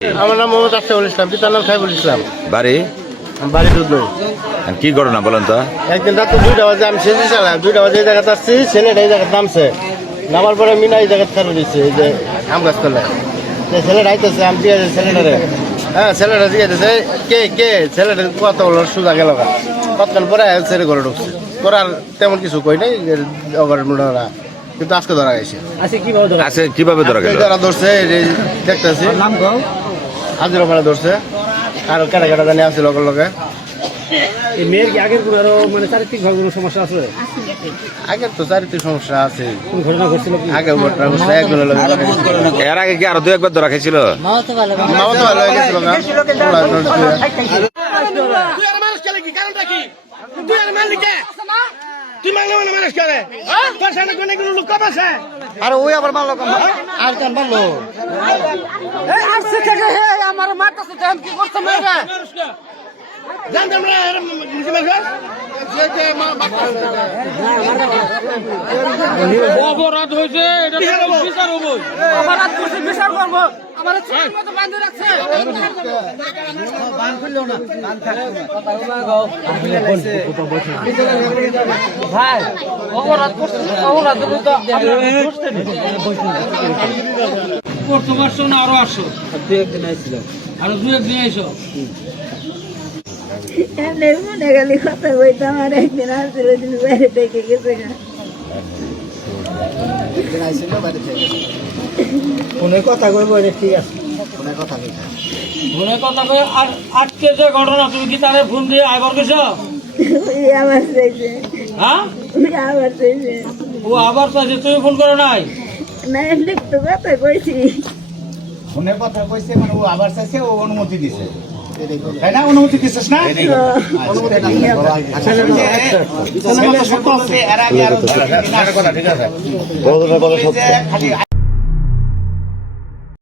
আমার নাম মোহাম্মদ আফসাহুল ইসলাম, পিতার নাম সাইফুল ইসলাম। বাড়ি বাড়ি দুধনই। কি ঘটনা বলেন তো? একদিন রাত্রে 2টা বাজে আমি সেজে চালাম, 2টা বাজে এই জায়গাতে আসছি, ছেলেটা এই জায়গায় নামছে, নামার পরে মিনা এই জায়গায় ফেলে দিচ্ছে, এই যে আম গাছ তলে ছেলেটা আইতেছে, আমি জিজ্ঞাসা ছেলেটারে, হ্যাঁ ছেলেটা জিজ্ঞাসা কে কে, ছেলেটা কত বলো সোজা গেল, কতক্ষণ পরে ছেলে ঘরে ঢুকছে, করার তেমন কিছু কই নাই, ওরা কিন্তু আজকে ধরা গেছে। আছে কিভাবে ধরা গেল? যারা ধরছে দেখতেছি হাজির ওখানে ধরছে, আর কেটে কেটে জানি আসছে লগে লগে। মেয়ের কি আগের কোনো আরো মানে চারিত্রিক ভাবে কোনো সমস্যা আছে? আগের তো চারিত্রিক সমস্যা আছে, কোন ঘটনা ঘটছিল কি? আগে ঘটনা ঘটছে একজনের লগে। এর আগে কি আরো দু একবার ধরা খেয়েছিল? মামা তো ভালো হয়ে গেছিল না। আর ওই আবার মারলো, আর কেন মারলো? আমার মারতেছে কি করছে মেয়েরা? অপরাধ হয়েছে, এটা বিচার হবো। অপরাধ করছে, বিচার করবো। আমার ছেলের মতো বান্ধব রাখছে। ভাই অপরাধ করছে, অপরাধ তোমার শোনা আরো আসো, আরো দু একদিন এসো। মনে গেলি কথা বইতাম, আর একদিন আসছিল বাইরে থেকে গেছে। ফোনে কথা কইব, ঠিক আছে, ফোনে কথা কয়ে। আর আজকে যে ঘটনা, তুমি কি তারে ফোন দিয়ে আইবার গেছো? আবার চাইছে, হ্যাঁ আবার চাইছে, ও আবার চাইছে, তুমি ফোন করো নাই? না এমনি তো কথা কইছি। ফোনে কথা কইছে মানে ও আবার চাইছে, ও অনুমতি দিছে, তাই না? অনুমতি দিছিস না? এর আগে আরো ঠিক আছে।